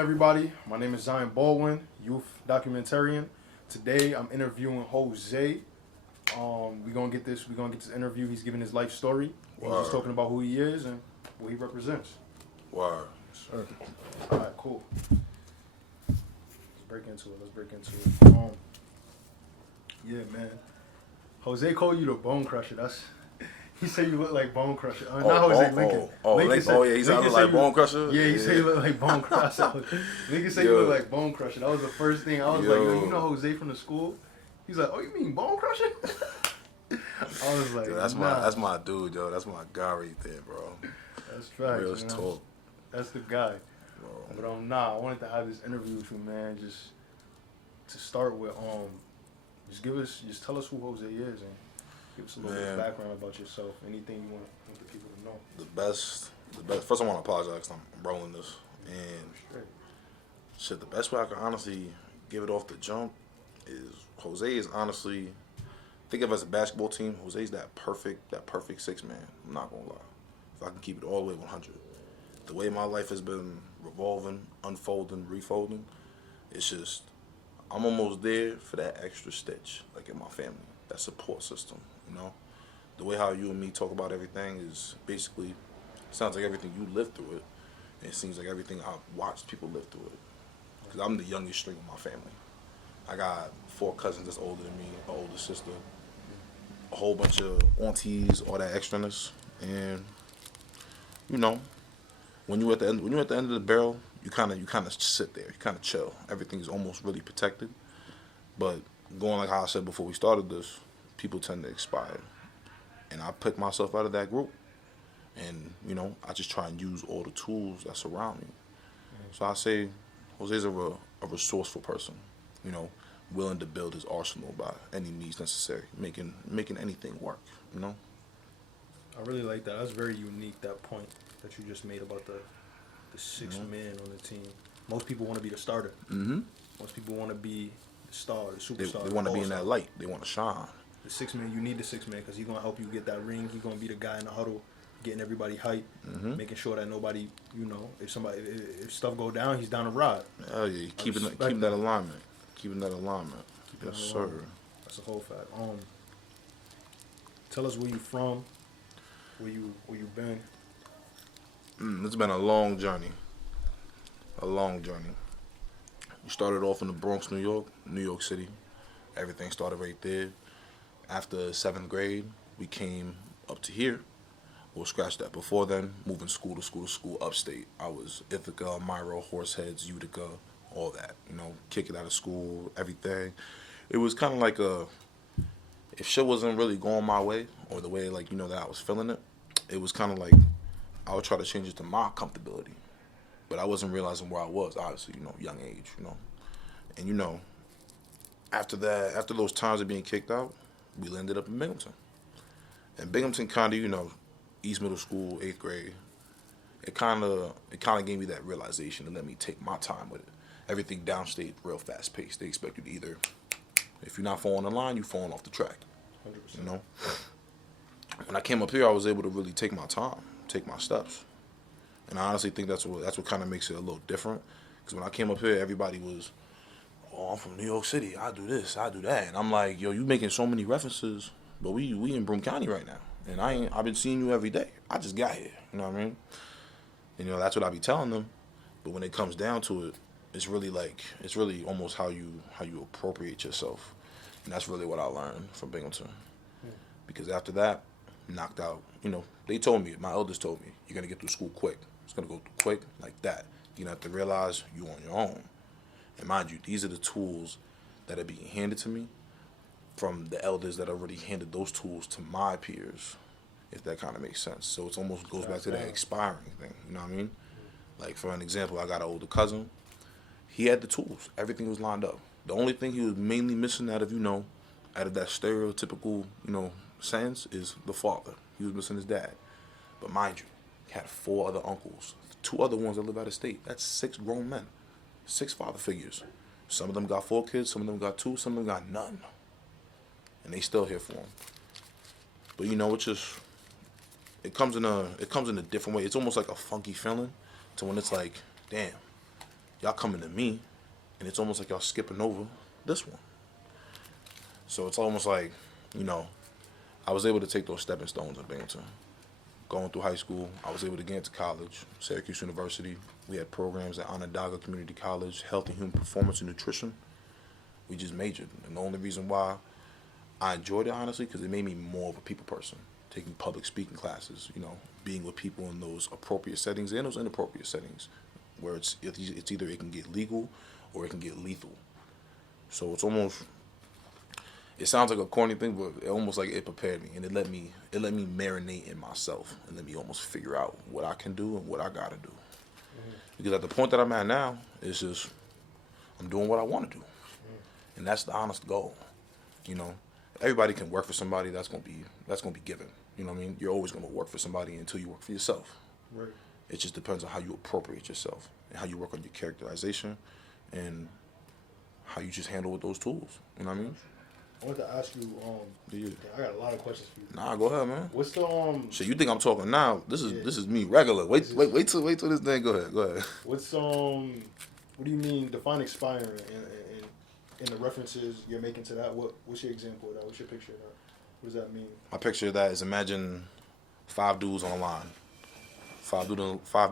everybody? My name is Zion Baldwin, youth documentarian. Today, I'm interviewing Jose. We're gonna get this interview. He's giving his life story. He's just talking about who he is and what he represents. Word. Sure. All right, cool. Let's break into it. Yeah, man. Jose called you the Bone Crusher. He said you look like Bone Crusher. Not Jose, Lincoln. Yeah, he said I look like Bone Crusher? Yeah, he said you look like Bone Crusher. Lincoln said you look like Bone Crusher. That was the first thing. I was like, yo, you know Jose from the school? He's like, oh, you mean Bone Crusher? I was like, yo, that's my dude, yo. That's my guy right there, bro. That's facts, Real man. talk. That's the guy. Bro. But I wanted to have this interview with you, man. Just to start with, just tell us who Jose is and give us a little bit of background about yourself. Anything you want the people to know. The best. First, I want to apologize because I'm rolling this. And shit, the best way I can honestly give it off the jump is Jose is honestly, think of it as a basketball team. Jose's that perfect six man. I'm not gonna lie. If I can keep it all the way 100, the way my life has been revolving, unfolding, refolding, it's just I'm almost there for that extra stitch, like in my family, that support system. You know, the way how you and me talk about everything is basically sounds like everything you lived through it, and it seems like everything I've watched people live through it. Because I'm the youngest string of my family. I got 4 cousins that's older than me, an older sister, a whole bunch of aunties, all that extraness, and you know, when you're at the end of the barrel, you kind of sit there, you kind of chill. Everything's almost really protected, but going like how I said before we started this, people tend to expire, and I pick myself out of that group, and you know, I just try and use all the tools that surround me. So I say, Jose's a resourceful person, you know, willing to build his arsenal by any means necessary, making anything work, you know. I really like that. That's very unique, that point that you just made about the six man on the team. Most people want to be the starter. Mm-hmm. Most people want to be the star, the superstar. They want to be in that light. They want to shine. The six man, you need the six man because he's gonna help you get that ring. He's gonna be the guy in the huddle, getting everybody hyped, making sure that nobody, you know, if stuff go down, he's down to ride. Oh yeah, keeping that alignment. Yes, sir. That's a whole fact. Tell us where you from, where you been. It's been a long journey. You started off in the Bronx, New York City. Everything started right there. After 7th grade, we came up to here. We'll scratch that. Before then, moving school to school upstate. I was Ithaca, Myro, Horseheads, Utica, all that. You know, kicking out of school, everything. It was kind of like if shit wasn't really going my way or the way, like, you know, that I was feeling it was kind of like I would try to change it to my comfortability. But I wasn't realizing where I was, obviously, you know, young age, you know. And, you know, after those times of being kicked out, we landed up in Binghamton. And Binghamton kind of, you know, East Middle School, 8th grade, it kind of gave me that realization and let me take my time with it. Everything downstate, real fast paced. They expect you to either, if you're not falling in line, you're falling off the track. 100%. You know? When I came up here, I was able to really take my time, take my steps. And I honestly think that's what kind of makes it a little different. Because when I came up here, everybody was, oh, I'm from New York City. I do this, I do that. And I'm like, yo, you making so many references, but we in Broome County right now. And I've been seeing you every day. I just got here. You know what I mean? And, you know, that's what I be telling them. But when it comes down to it, it's really almost how you appropriate yourself. And that's really what I learned from Binghamton. Because after that, knocked out, you know, they told me, my elders told me, you're going to get through school quick. It's going to go through quick like that. You're going to have to realize you're on your own. And mind you, these are the tools that are being handed to me from the elders that already handed those tools to my peers, if that kind of makes sense. So it almost goes back to that expiring thing, you know what I mean? Like, for an example, I got an older cousin. He had the tools. Everything was lined up. The only thing he was mainly missing out of that stereotypical, you know, sense is the father. He was missing his dad. But mind you, he had 4 other uncles, 2 other ones that live out of state. That's 6 grown men, 6 father figures. Some of them got 4 kids, some of them got 2, some of them got none. And they still here for him. But you know, it comes in a different way. It's almost like a funky feeling to when it's like, damn, y'all coming to me, and it's almost like y'all skipping over this one. So it's almost like, you know, I was able to take those stepping stones in Binghamton. Going through high school, I was able to get into college, Syracuse University. We had programs at Onondaga Community College, Health and Human Performance and Nutrition. We just majored. And the only reason why I enjoyed it, honestly, because it made me more of a people person. Taking public speaking classes, you know, being with people in those appropriate settings and those inappropriate settings, where it's either it can get legal or it can get lethal. So it's almost, it sounds like a corny thing, but it almost like it prepared me, and it let me marinate in myself and let me almost figure out what I can do and what I gotta do. Because at the point that I'm at now, it's just I'm doing what I want to do, and that's the honest goal. You know, everybody can work for somebody. That's gonna be given. You know what I mean? You're always gonna work for somebody until you work for yourself. Right. It just depends on how you appropriate yourself and how you work on your characterization and how you just handle with those tools. You know what I mean? I want to ask you. Yeah. I got a lot of questions for you. Nah, go ahead, man. What's the Shit, you think I'm talking now? This is me regular. Wait till this thing. Go ahead. What's what do you mean define expiring and the references you're making to that? What's your example of that? What's your picture of that? What does that mean? My picture of that is imagine 5 dudes on a line. 5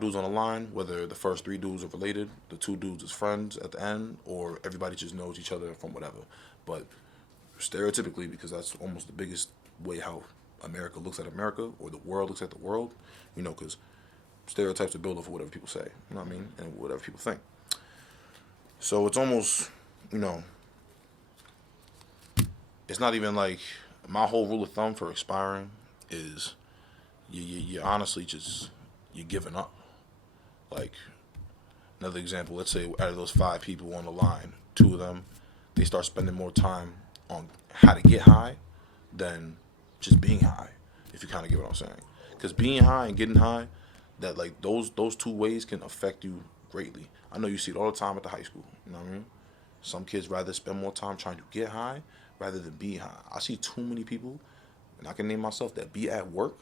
dudes on a line, whether the first 3 dudes are related, the 2 dudes is friends at the end, or everybody just knows each other from whatever. But stereotypically, because that's almost the biggest way how America looks at America, or the world looks at the world, you know, because stereotypes are built off of whatever people say, you know what I mean, and whatever people think. So it's almost, you know, it's not even like, my whole rule of thumb for expiring is you honestly just, you're giving up. Like, another example, let's say out of those 5 people on the line, 2 of them, they start spending more time on how to get high than just being high, if you kind of get what I'm saying. Because being high and getting high, that like those 2 ways can affect you greatly. I know you see it all the time at the high school, you know what I mean? Some kids rather spend more time trying to get high rather than be high. I see too many people, and I can name myself, that be at work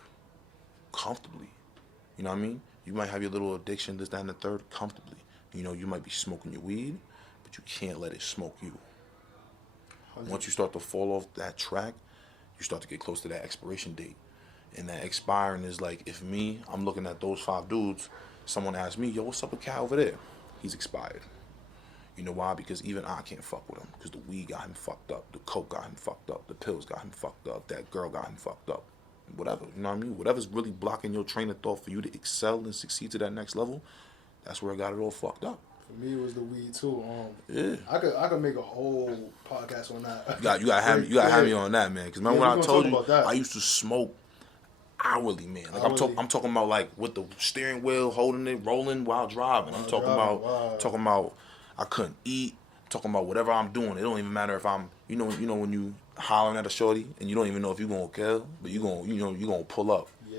comfortably. You know what I mean? You might have your little addiction, this, that, and the third, comfortably. You know, you might be smoking your weed, but you can't let it smoke you. Once you start to fall off that track, you start to get close to that expiration date. And that expiring is like, if me, I'm looking at those 5 dudes, someone asks me, yo, what's up with Cal over there? He's expired. You know why? Because even I can't fuck with him. Because the weed got him fucked up. The coke got him fucked up. The pills got him fucked up. That girl got him fucked up. Whatever. You know what I mean? Whatever's really blocking your train of thought for you to excel and succeed to that next level, that's where I got it all fucked up. For me, it was the weed too. Yeah. I could make a whole podcast on that. You gotta have me on that, man. Because remember when I told you I I used to smoke hourly, man. Like hourly. I'm talking about like with the steering wheel, holding it, rolling while driving. I'm talking about I couldn't eat. Talking about whatever I'm doing. It don't even matter if I'm, you know when you hollering at a shorty and you don't even know if you gonna kill, but you gonna pull up. Yeah.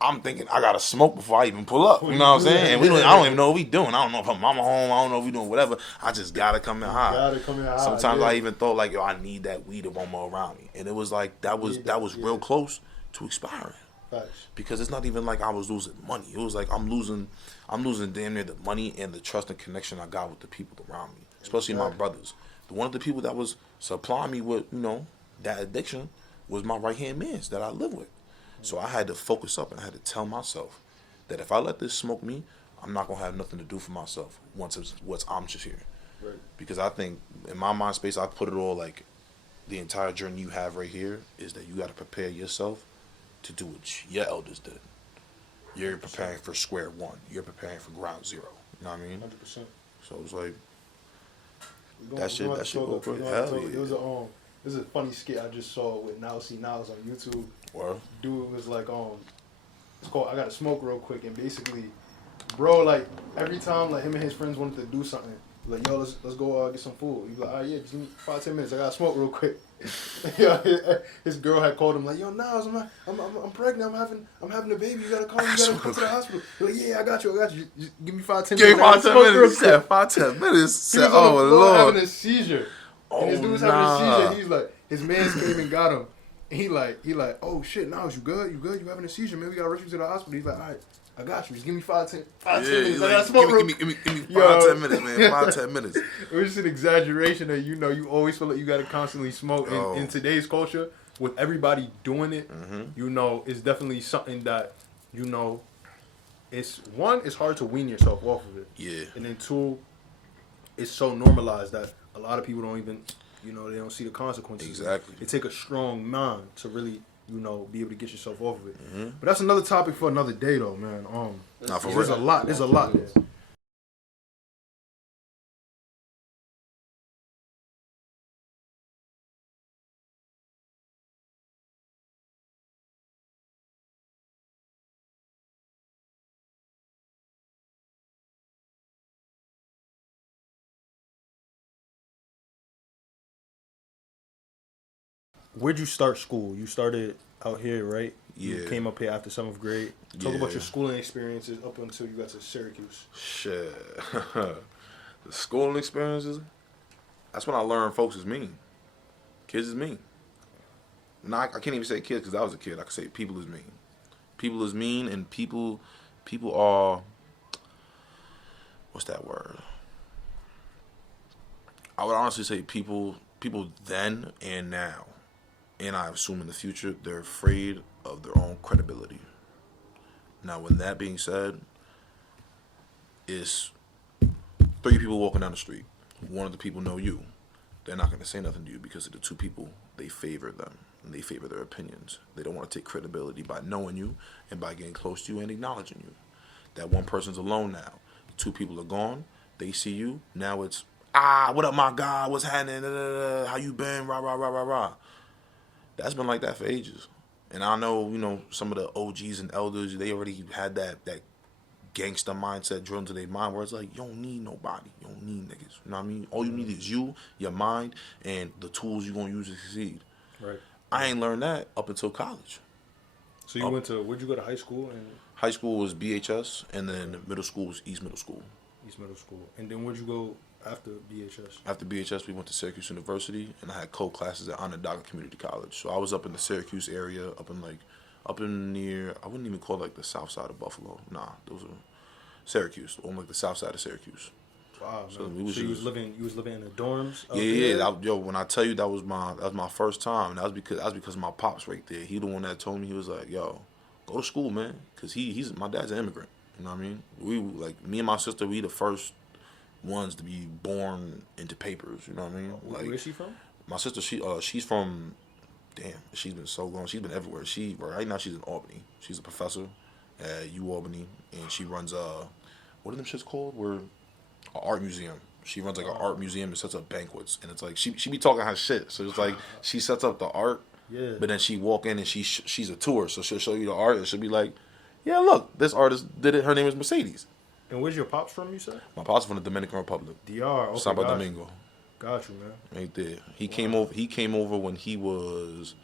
I'm thinking I gotta smoke before I even pull up. You know what I'm saying? And I don't even know what we doing. I don't know if her mama home. I don't know if we doing whatever. I just gotta come in high. Sometimes I even thought like, yo, I need that weed aroma around me, and it was like that was real close to expiring. Facts. Because it's not even like I was losing money. It was like I'm losing damn near the money and the trust and connection I got with the people around me, especially my brothers. One of the people that was supplying me with, you know, that addiction was my right-hand man that I live with. So I had to focus up and I had to tell myself that if I let this smoke me, I'm not going to have nothing to do for myself once I'm just here. Right. Because I think in my mind space, I put it all like the entire journey you have right here is that you got to prepare yourself to do what your elders did. You're preparing for square one. You're preparing for ground zero. You know what I mean? 100%. So it's like, that shit go for hell yeah. This is a funny skit I just saw with Now See Nows on YouTube. What? Dude was like, it's called I Gotta Smoke Real Quick, and basically, bro, like every time like him and his friends wanted to do something, like, yo, let's go get some food. He's like, all right, yeah, just give me 5-10 minutes. I gotta smoke real quick. His girl had called him like, yo, Nas, I'm pregnant. I'm having a baby. You gotta call. You gotta come to the hospital. He's like, yeah, I got you. Just give me 5-10 minutes. Give me 5-10 minutes. He said 5-10 minutes. He was oh Lord, having a seizure. And this dude was having a seizure. He's like, his man came and got him. And he like, oh shit, Nas, you good? You having a seizure? Man, we gotta rush you to the hospital. He's like, all right, I got you. Just give me 5, 10 Yeah, minutes. he's I got like, smoke room. give me Yo. 5, 10 minutes, man. 5, 10 minutes. It was just an exaggeration that, you always feel like you got to constantly smoke. Oh. In today's culture, with everybody doing it, Mm-hmm. it's definitely something that, it's hard to wean yourself off of it. Yeah. And then 2, it's so normalized that a lot of people don't even, they don't see the consequences. Exactly. It take a strong mind to really, be able to get yourself off of it. Mm-hmm. But that's another topic for another day, though, man. Nah, for There's real. There's a lot there. Where'd you start school? You started out here, right? Yeah. You came up here after 7th grade. Talk about Yeah. your schooling experiences up until you got to Syracuse. Shit. The schooling experiences, that's when I learned folks is mean. Kids is mean. Nah, I can't even say kids because I was a kid. I could say people is mean. People is mean, and people are, what's that word? I would honestly say people then and now, and I assume in the future, they're afraid of their own credibility. Now, with that being said, it's 3 people walking down the street. One of the people know you. They're not going to say nothing to you because of the 2 people, they favor them. And they favor their opinions. They don't want to take credibility by knowing you and by getting close to you and acknowledging you. That one person's alone now. 2 people are gone. They see you. Now it's, what up, my guy? What's happening? How you been? Rah, rah, rah, rah, rah. That's been like that for ages. And I know, some of the OGs and elders, they already had that gangster mindset drilled into their mind where it's like, you don't need nobody. You don't need niggas. You know what I mean? All you need is you, your mind, and the tools you're going to use to succeed. Right. I ain't learned that up until college. So you went to, where'd you go to high school? High school was BHS, and then middle school was East Middle School. East Middle School. And then where'd you go after BHS? After BHS, we went to Syracuse University, and I had co-classes at Onondaga Community College. So I was up in the Syracuse area, up in near, I wouldn't even call it like the south side of Buffalo. Nah, those are Syracuse, on like the south side of Syracuse. Wow, so man. You was living in the dorms? Yeah. When I tell you that was my first time, and that was because my pops right there. He the one that told me, he was like, yo, go to school, man, because he's my dad's an immigrant. You know what I mean? We me and my sister, we the first ones to be born into papers. You know what I mean? Where is she from? My sister, she's from, damn, she's been so long. She's been everywhere. Right now she's in Albany. She's a professor at UAlbany, and she runs what are them shits called? An art museum. She runs like an art museum and sets up banquets, and it's like she be talking her shit. So it's like she sets up the art, but then she walk in and she's a tourist, so she'll show you the art, and she'll be like, yeah, look, this artist did it. Her name is Mercedes. And where's your pops from, you said? My pops from the Dominican Republic. DR, okay. Saba Domingo. Got you, man. Right there. He came over when he was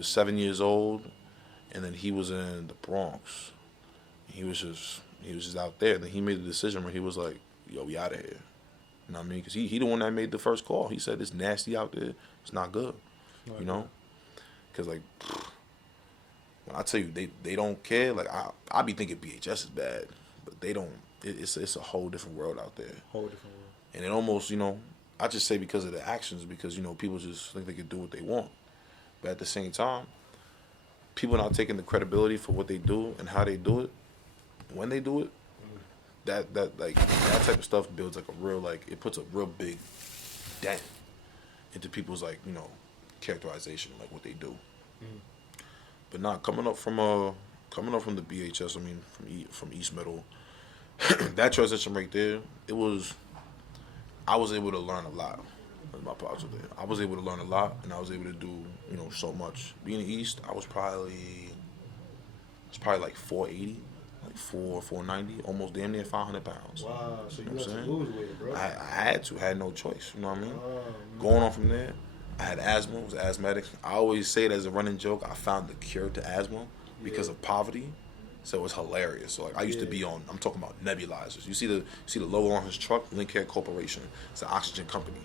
7 years old, and then he was in the Bronx. He was just out there. Then he made a decision where he was like, yo, we out of here. You know what I mean? Because he the one that made the first call. He said, it's nasty out there. It's not good. Right. You know? Because, like, when I tell you, they don't care. Like, I be thinking BHS is bad, but they don't. It's a whole different world out there. Whole different world. And it almost, I just say because of the actions, because, people just think they can do what they want. But at the same time, people not taking the credibility for what they do and how they do it, when they do it, that type of stuff builds like a real, like, it puts a real big dent into people's, like, characterization, like what they do. But not coming up from the BHS, I mean from East Middle, that transition right there, I was able to learn a lot. That's my positive there. I was able to learn a lot, and I was able to do so much. Being in the East, I was probably like 480. Like 490, almost damn near 500 pounds. Wow, so you had to lose weight, bro. I had no choice, you know what I mean? Going on from there, I had asthma, was asthmatic. I always say it as a running joke, I found the cure to asthma because of poverty. So it was hilarious. So like I used to be on, I'm talking about nebulizers. You see the logo on his truck, Lincare Corporation. It's an oxygen company.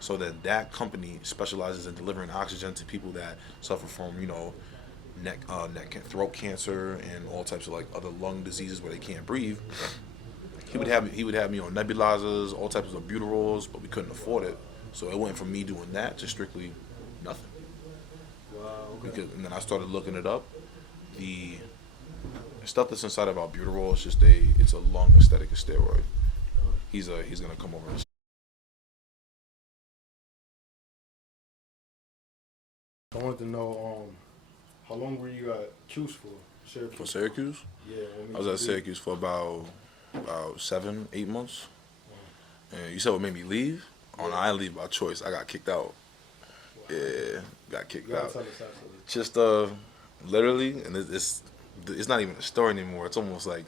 So that company specializes in delivering oxygen to people that suffer from, throat cancer and all types of like other lung diseases where they can't breathe. He would have me on nebulizers, all types of albuterols, but we couldn't afford it. So it went from me doing that to strictly nothing. Wow. Okay. And then I started looking it up. The stuff that's inside of albuterol is it's a lung aesthetic steroid. He's gonna come over and I wanted to know how long were you at Cuse for? Syracuse. for Syracuse. Yeah. I was at Syracuse for about 7, 8 months. And you said what made me leave? Oh no, I didn't leave by choice. I got kicked out. Wow. Yeah, got kicked You gotta out. tell us actually. Just literally, and it's not even a story anymore. It's almost like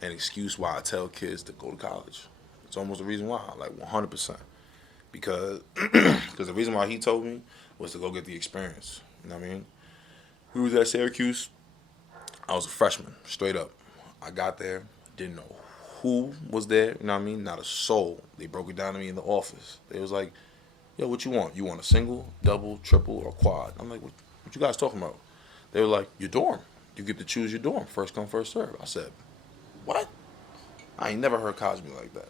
an excuse why I tell kids to go to college. It's almost the reason why, like 100%. Because the reason why he told me was to go get the experience. You know what I mean? We was at Syracuse. I was a freshman, straight up. I got there, didn't know who was there. You know what I mean? Not a soul. They broke it down to me in the office. They was like, "Yo, what you want? You want a single, double, triple, or quad?" I'm like, "What you guys talking about?" They were like, "Your dorm. You get to choose your dorm. First come, first serve." I said, "What?" I ain't never heard Cosby like that.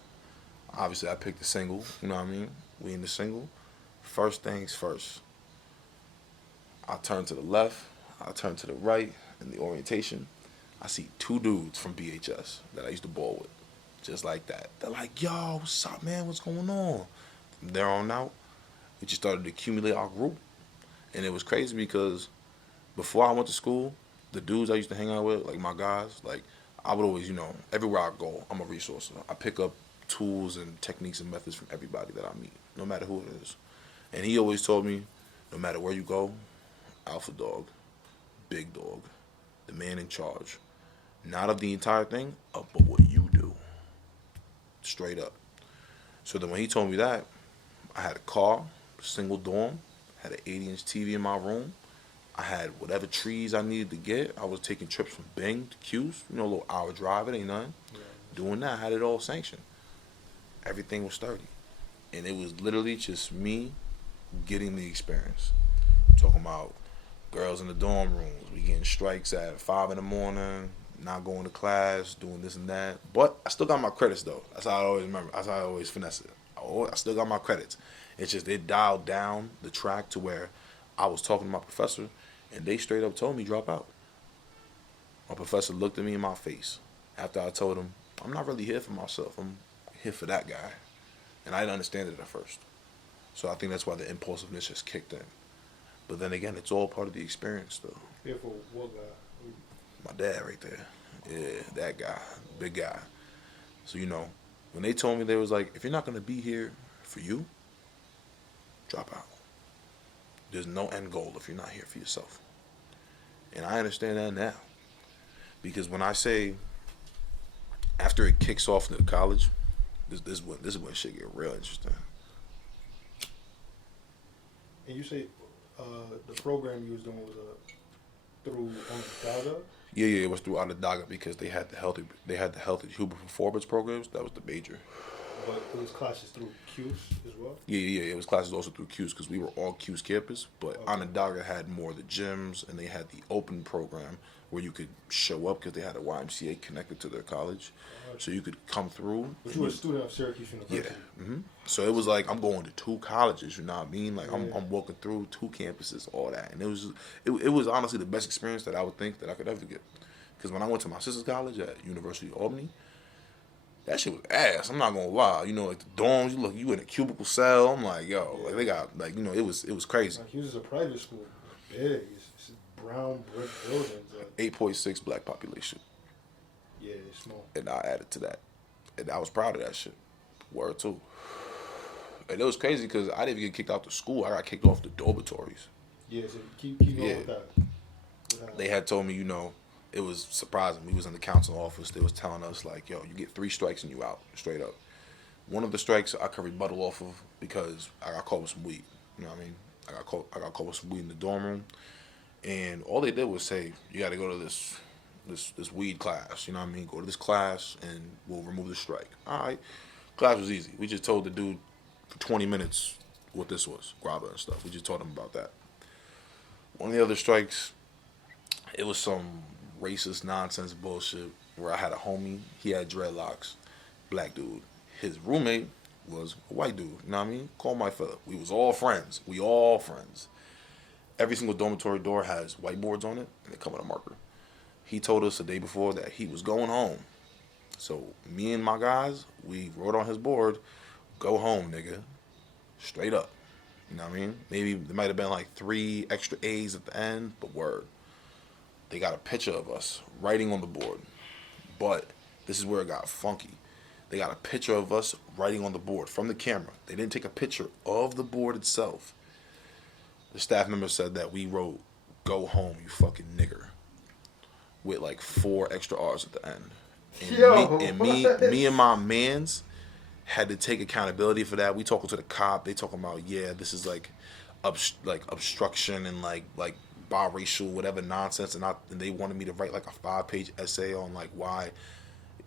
Obviously, I picked the single. You know what I mean? We in the single. First things first. I turn to the left. I turn to the right in the orientation. I see 2 dudes from BHS that I used to ball with. Just like that. They're like, "Yo, what's up, man? What's going on?" From there on out, we just started to accumulate our group. And it was crazy because before I went to school, the dudes I used to hang out with, like my guys, like I would always, everywhere I go, I'm a resource. I pick up tools and techniques and methods from everybody that I meet, no matter who it is. And he always told me, no matter where you go, alpha dog, big dog, the man in charge. Not of the entire thing, but what you do. Straight up. So then when he told me that, I had a car, single dorm, had an 80-inch TV in my room. I had whatever trees I needed to get. I was taking trips from Bing to Cuse, a little hour drive, it ain't nothing. Yeah. Doing that, I had it all sanctioned. Everything was sturdy. And it was literally just me getting the experience. I'm talking about girls in the dorm rooms. We getting strikes at 5 in the morning, not going to class, doing this and that. But I still got my credits though. That's how I always remember. That's how I always finesse it. I still got my credits. It's just they dialed down the track to where I was talking to my professor and they straight up told me drop out. My professor looked at me in my face after I told him, I'm not really here for myself. I'm here for that guy. And I didn't understand it at first. So I think that's why the impulsiveness just kicked in. But then again, it's all part of the experience though. Here for what guy? My dad right there. Yeah, that guy. Big guy. So, when they told me, they was like, if you're not going to be here for you, drop out. There's no end goal if you're not here for yourself. And I understand that now. Because when I say, after it kicks off into college, this is when shit get real interesting. And you say the program you was doing was through Onondaga? Yeah, it was through Onondaga because they had the healthy human performance programs. That was the major. But it was classes through Cuse as well? Yeah. It was classes also through Cuse because we were all Cuse campus. But Okay. Onondaga had more of the gyms and they had the open program where you could show up because they had a YMCA connected to their college. So you could come through. But you were a student of Syracuse University? Yeah. So it was like I'm going to 2 colleges, you know what I mean? Like Yeah. I'm walking through 2 campuses, all that. And it was honestly the best experience that I would think that I could ever get. Because when I went to my sister's college at University of Albany, that shit was ass. I'm not gonna lie. Like the dorms, you in a cubicle cell. I'm like, yo, like they got it was crazy. Like Cuse is a private school. Big. It's brown brick buildings. 8.6 black population. Yeah, it's small. And I added to that. And I was proud of that shit. Word too. And it was crazy because I didn't even get kicked out the school. I got kicked off the dormitories. Yeah, so keep going Yeah. with that. They had told me, it was surprising. We was in the council office. They was telling us like, yo, you get 3 strikes and you out, straight up. One of the strikes I could rebuttal off of because I got caught with some weed. You know what I mean? I got caught with some weed in the dorm room. And all they did was say, you got to go to this weed class. You know what I mean? Go to this class and we'll remove the strike. All right. Class was easy. We just told the dude for 20 minutes what this was, guava and stuff. We just told him about that. One of the other strikes, It was some racist nonsense bullshit where I had a homie. He had dreadlocks, black dude. His roommate was a white dude. You know what I mean? Call my fella. We was all friends. We all friends. Every single dormitory door has whiteboards on it, and they come with a marker. He told us the day before that he was going home. So me and my guys, we wrote on his board, "Go home, nigga." Straight up. You know what I mean? Maybe there might have been like 3 extra A's at the end, but word. They got a picture of us writing on the board. But this is where it got funky. They got a picture of us writing on the board from the camera. They didn't take a picture of the board itself. The staff member said that we wrote, "Go home, you fucking nigger," with like 4 extra R's at the end. And me and my mans had to take accountability for that. We talking to the cop. They talking about, yeah, this is like obstruction and like biracial whatever nonsense. And they wanted me to write like a 5-page essay on like why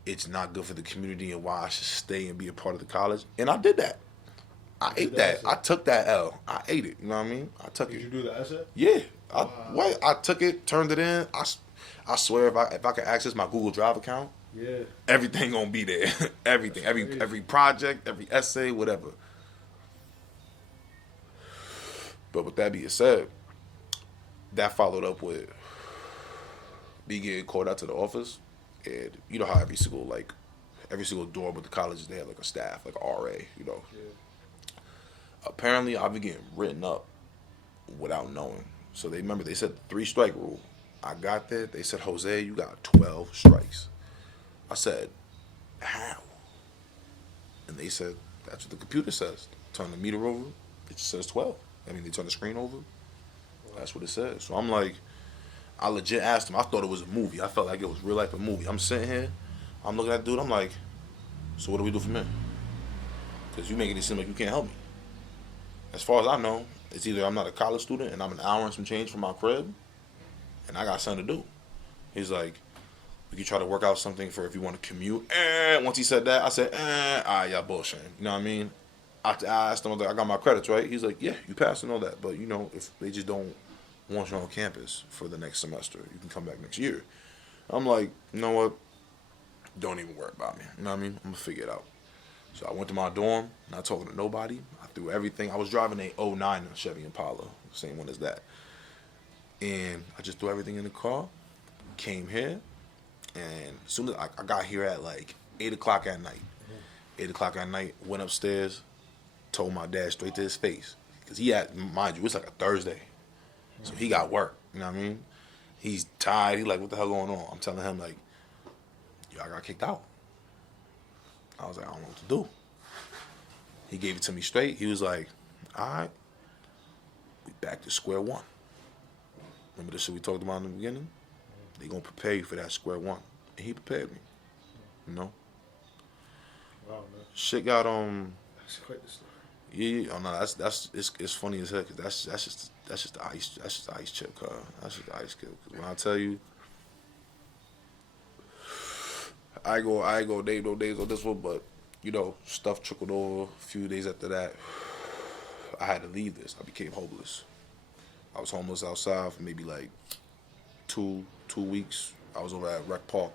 it's not good for the community and why I should stay and be a part of the college. And I did that. I ate that. I took that L. I ate it. You know what I mean? I took it. Did you do the essay? Yeah. I took it, turned it in. I swear if I could access my Google Drive account, yeah, everything gonna be there. Everything, every project, every essay, whatever. But with that being said, that followed up with me getting called out to the office, and you know how every single dorm with the colleges they have like a staff, like a RA, you know. Yeah. Apparently, I've been getting written up without knowing. So they said the 3-strike rule. I got there. They said, "Jose, you got 12 strikes." I said, "How?" And they said, "That's what the computer says. Turn the meter over, it just says 12. I mean, they turn the screen over. That's what it says." So I'm like, I legit asked him. I thought it was a movie. I felt like it was real life a movie. I'm sitting here, I'm looking at the dude. I'm like, "So what do we do from here? Because you making it seem like you can't help me. As far as I know, it's either I'm not a college student and I'm an hour and some change from my crib, and I got something to do." He's like, "We could try to work out something for if you want to commute." And once he said that, I said, y'all bullshit. You know what I mean? I asked him, I got my credits, right? He's like, "Yeah, you passed and all that. But, you know, if they just don't want you on campus for the next semester, you can come back next year." I'm like, "You know what? Don't even worry about me." You know what I mean? I'm going to figure it out. So I went to my dorm, not talking to nobody. I threw everything. I was driving a '09 Chevy Impala, same one as that. And I just threw everything in the car, came here, and as soon as I got here at like 8 o'clock at night, 8 o'clock at night, went upstairs, told my dad straight to his face. Because he had, mind you, it's like a Thursday. So he got work, you know what I mean? He's tired. He's like, "What the hell going on?" I'm telling him like, "Yo, I got kicked out." I was like, "I don't know what to do." He gave it to me straight. He was like, "All right, we back to square one. Remember the shit we talked about in the beginning? They gonna prepare you for that square one." And he prepared me. You know? Wow, man. Shit got That's quite the story. Yeah, oh no, it's funny as hell because that's just the ice chip, cuz. That's just the ice chip. Cause when I tell you, I go day no days on this one, but you know, stuff trickled over. A few days after that, I had to leave this. I became homeless. I was homeless outside for maybe like two weeks. I was over at Rec Park,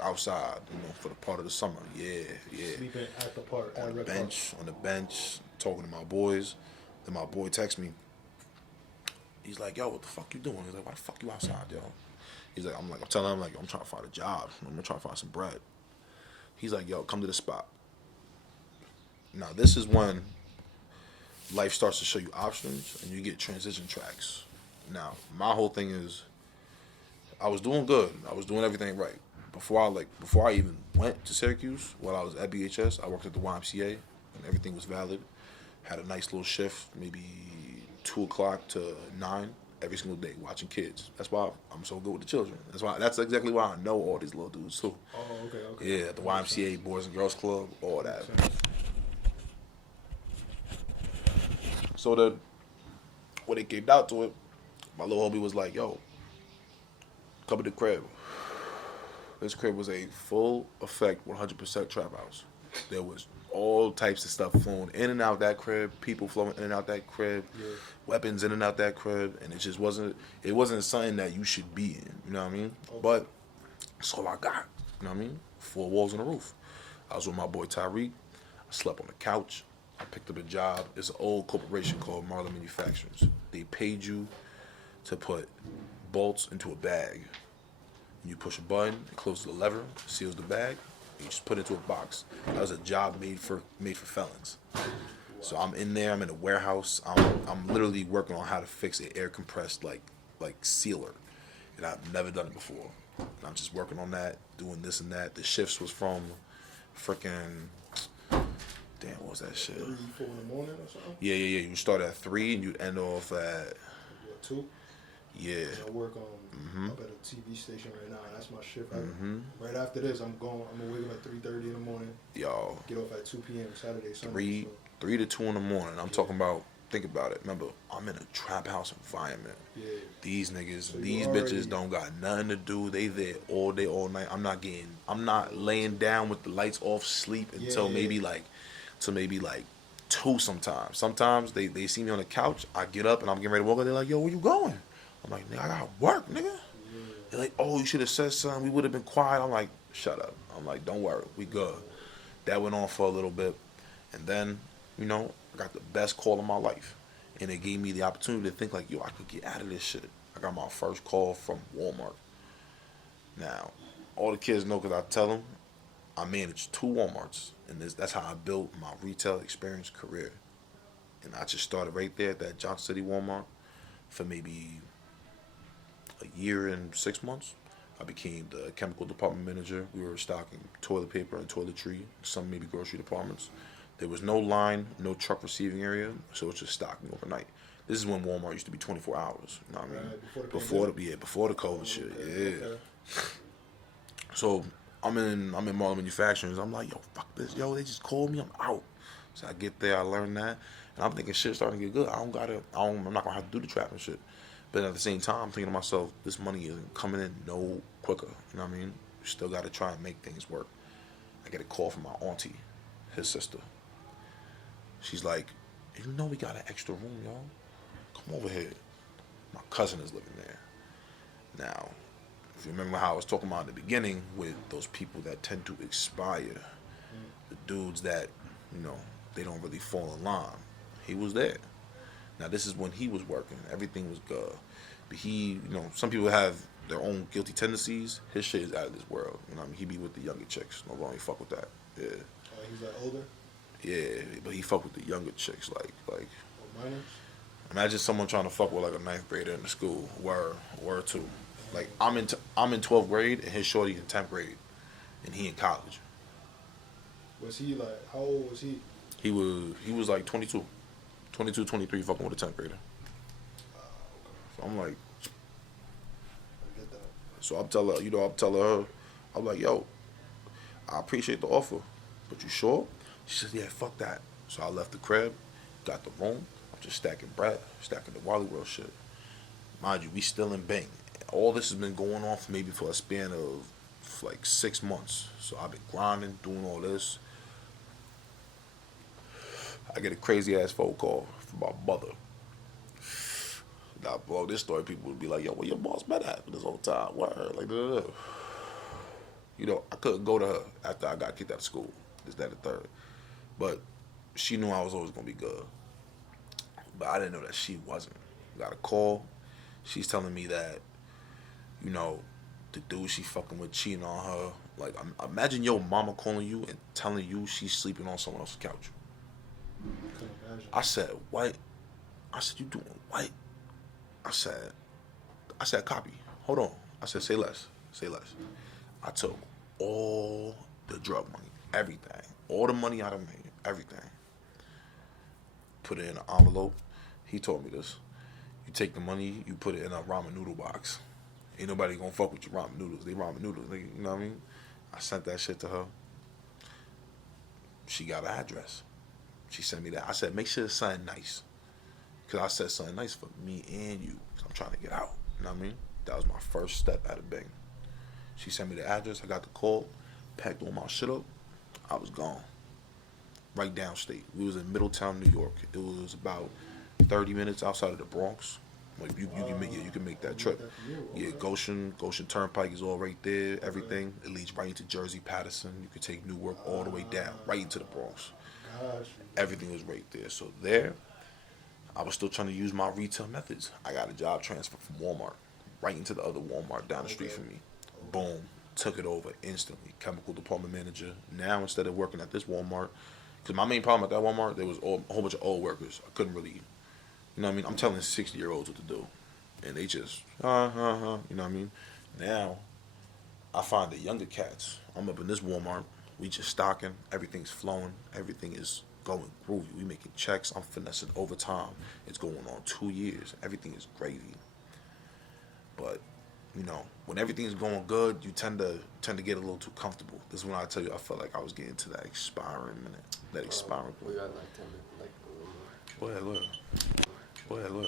outside, you know, for the part of the summer. Yeah. Sleeping at the park, on the bench, talking to my boys. Then my boy texts me. He's like, "Yo, what the fuck you doing?" He's like, "Why the fuck you outside, yo?" He's like, I'm telling him, like, "I'm trying to find a job. I'm gonna try to find some bread." He's like, "Yo, come to the spot." Now, this is when life starts to show you options and you get transition tracks. Now, my whole thing is, I was doing good. I was doing everything right. Before I even went to Syracuse, while I was at BHS, I worked at the YMCA, and everything was valid. Had a nice little shift, maybe 2 o'clock to 9 every single day, watching kids. That's why I'm so good with the children. That's exactly why I know all these little dudes too. Oh, okay. Yeah, the YMCA, Boys and Girls Club, all that. So when it came down to it, my little homie was like, "Yo, come to the crib." This crib was a full effect 100% trap house. There was all types of stuff flowing in and out that crib, people flowing in and out that crib, weapons in and out that crib, and it just wasn't. It wasn't something that you should be in. You know what I mean? Okay. But that's all I got. You know what I mean? 4 walls and a roof. I was with my boy Tyreek. I slept on the couch. I picked up a job. It's an old corporation called Marlin Manufacturers. They paid you to put bolts into a bag. You push a button, it closes the lever, seals the bag, and you just put it into a box. That was a job made for felons. So I'm in there. I'm in a warehouse. I'm literally working on how to fix an air compressed like sealer, and I've never done it before. And I'm just working on that, doing this and that. The shifts was from freaking. Damn, what was that shit? 3, 4 in the morning or something? Yeah. You start at 3 and you end off at 2. Yeah. I work on up at a TV station right now, and that's my shift. Right after this, I'm gonna wake up at 3:30 in the morning. Yo. Get off at 2 p.m. Saturday, Sunday. 3 to 2 in the morning. I'm talking about. Think about it. Remember, I'm in a trap house environment. Yeah. These niggas, So these already, bitches don't got nothing to do. They there all day, all night. I'm not laying down with the lights off, sleep until maybe like 2 sometimes. Sometimes they see me on the couch. I get up and I'm getting ready to walk out. They're like, yo, where you going? I'm like, nigga, I got work, nigga. They're like, oh, you should have said something. We would have been quiet. I'm like, shut up. I'm like, don't worry. We good. That went on for a little bit. And then, I got the best call of my life. And it gave me the opportunity to think like, yo, I could get out of this shit. I got my first call from Walmart. Now, all the kids know because I tell them I managed 2 Walmarts. And that's how I built my retail experience career. And I just started right there at that Johnson City Walmart for maybe a year and 6 months. I became the chemical department manager. We were stocking toilet paper and toiletry, some maybe grocery departments. There was no line, no truck receiving area, so it's just stocking overnight. This is when Walmart used to be 24 hours. You know what I mean? Before the COVID shit. Yeah. Okay. So I'm in Marlin Manufacturing. I'm like, yo, fuck this. Yo, they just called me. I'm out. So I get there. I learn that, and I'm thinking shit's starting to get good. I'm not gonna have to do the trap and shit. But at the same time, I'm thinking to myself, this money isn't coming in no quicker. You know what I mean? You still got to try and make things work. I get a call from my auntie, his sister. She's like, you know we got an extra room, y'all. Come over here. My cousin is living there. Now, if you remember how I was talking about in the beginning with those people that tend to expire, the dudes that, they don't really fall in line. He was there. Now, this is when he was working. Everything was good. But he, some people have their own guilty tendencies. His shit is out of this world. You know what I mean? He be with the younger chicks. No wrong, he fuck with that. Yeah. He's like older? Yeah, but he fuck with the younger chicks. Like minors? Imagine someone trying to fuck with like a 9th grader in the school. Word too. Like, I'm in 12th grade, and his shorty in 10th grade. And he in college. Was he like, how old was he? He was like 22, 23, fucking with a 10th grader. Okay. So I'm like, I get that. so I'm telling her, I'm like, yo, I appreciate the offer, but you sure? She said, yeah, fuck that. So I left the crib, got the room. I'm just stacking bread, stacking the Wally World shit. Mind you, we still in Bing. All this has been going on for a span of like 6 months. So I've been grinding, doing all this. I get a crazy ass phone call from my mother. Now, bro, this story, people would be like, yo, where your boss been at this whole time? Word, like, I couldn't go to her after I got kicked out of school. This, that, and the third. But she knew I was always going to be good. But I didn't know that she wasn't. Got a call. She's telling me that, the dude she fucking with cheating on her. Like, imagine your mama calling you and telling you she's sleeping on someone else's couch. I said, what? I said, you doing what? I said, copy. Hold on. I said, say less. I took all the drug money, everything, all the money I done made, everything. Put it in an envelope. He told me this. You take the money, you put it in a ramen noodle box. Ain't nobody gonna fuck with your ramen noodles. They ramen noodles, you know what I mean? I sent that shit to her. She got an address. She sent me that. I said, make sure it's something nice. Because I said something nice for me and you. Because I'm trying to get out. You know what I mean? That was my first step out of Bing. She sent me the address. I got the call. Packed all my shit up. I was gone. right downstate. We was in Middletown, New York. It was about 30 minutes outside of the Bronx. Like you can make that trip. Yeah, Goshen Turnpike is all right there. Everything it leads right into Jersey, Patterson. You could take Newark all the way down, right into the Bronx. Everything was right there. So there, I was still trying to use my retail methods. I got a job transfer from Walmart, right into the other Walmart down the street from me. Boom, took it over instantly. Chemical department manager. Now instead of working at this Walmart, because my main problem at that Walmart, there was a whole bunch of old workers. I couldn't really. You know what I mean? I'm telling 60-year-olds what to do. And they just, you know what I mean? Now, I find the younger cats. I'm up in this Walmart. We just stocking. Everything's flowing. Everything is going groovy. We making checks. I'm finessing overtime. It's going on 2 years. Everything is gravy. But, you know, when everything's going good, you tend to get a little too comfortable. This is when I tell you I felt like I was getting to that expiring minute. That expiring point. We got like 10 minutes. Like, Go ahead.